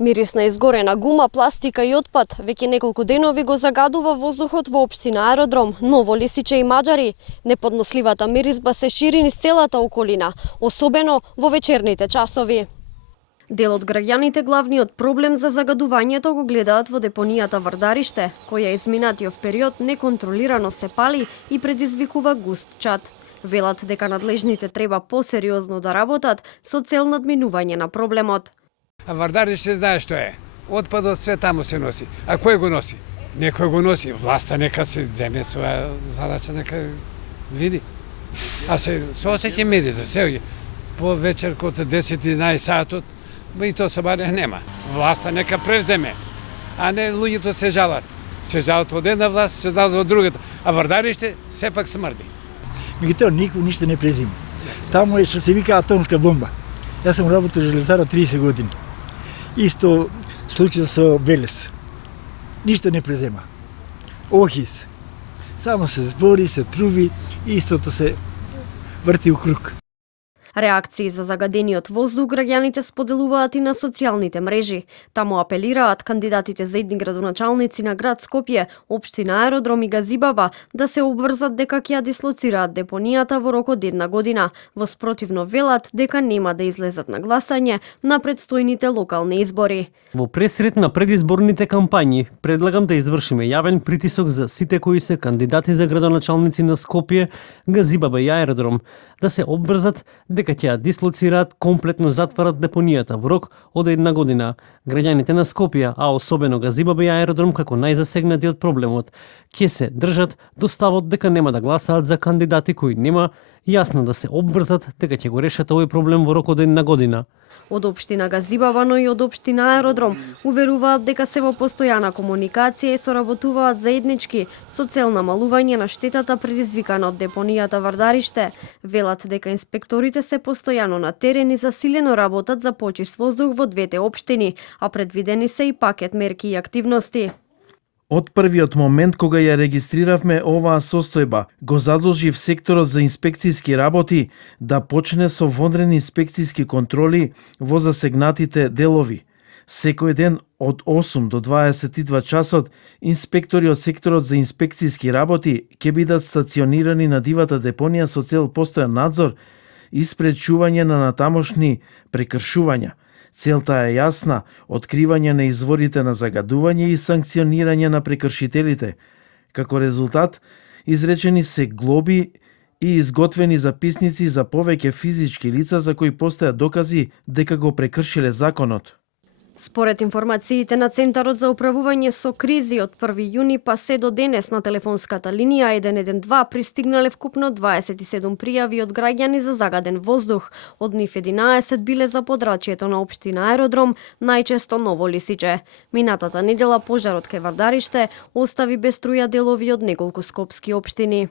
Мирис на изгорена гума, пластика и отпад веќе неколку денови го загадува воздухот во општина Аеродром, Ново Лисиче и Маџари. Неподносливата миризба се шири низ целата околина, особено во вечерните часови. Дел од граѓаните главниот проблем за загадувањето го гледаат во депонијата Вардариште, која изминатиот период неконтролирано се пали и предизвикува густ чад. Велат дека надлежните треба посериозно да работат со цел надминување на проблемот. А Вардариште знае што е. Отпадот све таму се носи. А кој го носи? Некој го носи. Власта нека се земе своја задача, нека види. А се осеќа меди за се. По вечер кога 10-11 сатот, и то сабање нема. Власта нека превземе, а не луѓето се жалат. Се жалат од една власт, се жалат од другата. А Вардариште сепак смрди. Меѓутоа никој ништо не презима. Таму е што се вика атомска бомба. Јас сум работел железара 30 години. Исто случај со Велес. Ништо не презема. Охис. Само се збори, се труви и истото се врти у круг. Реакции за загадениот воздух граѓаните споделуваат и на социјалните мрежи. Таму апелираат кандидатите за идни градоначалници на град Скопје, општина Аеродром и Газибаба да се обврзат дека ќе ја дислоцираат депонијата во рок од една година. Во спротивно велат дека нема да излезат на гласање на предстојните локални избори. Во пресред на предизборните кампањи предлагам да извршиме јавен притисок за сите кои се кандидати за градоначалници на Скопје, Газибаба и Аеродром да се обврзат дека ќе ја дислоцираат, комплетно затварат депонијата во рок од една година. Граѓаните на Скопје, а особено Газибаба и Аеродром како најзасегнати од проблемот, ќе се држат до ставот дека нема да гласаат за кандидати кои нема јасно да се обврзат дека ќе го решат овој проблем во рок од една година. Од општина Газибаба, но и од општина Аеродром уверуваат дека се во постојана комуникација и соработуваат заеднички со цел намалување на штетата предизвикана од депонијата Вардариште. Велат дека инспекторите се постојано на терен и засилено работат за почист воздух во двете општини, а предвидени се и пакет мерки и активности. Од првиот момент кога ја регистриравме оваа состојба, го задолжив секторот за инспекцијски работи да почне со вонредни инспекцијски контроли во засегнатите делови. Секој ден од 8 до 22 часот инспектори од секторот за инспекцијски работи ќе бидат стационирани на дивата депонија со цел постојан надзор и спречување на натамошни прекршувања. Целта е јасна – откривање на изворите на загадување и санкционирање на прекршителите. Како резултат, изречени се глоби и изготвени записници за повеќе физички лица за кои постојат докази дека го прекршиле законот. Според информациите на Центарот за управување со кризи од 1 јуни па се до денес на телефонската линија 112 пристигнале вкупно 27 пријави од граѓани за загаден воздух. Од нив 11 биле за подрачјето на општина Аеродром, најчесто Ново Лисиче. Минатата недела пожарот кај Вардариште остави без струја делови од неколку скопски општини.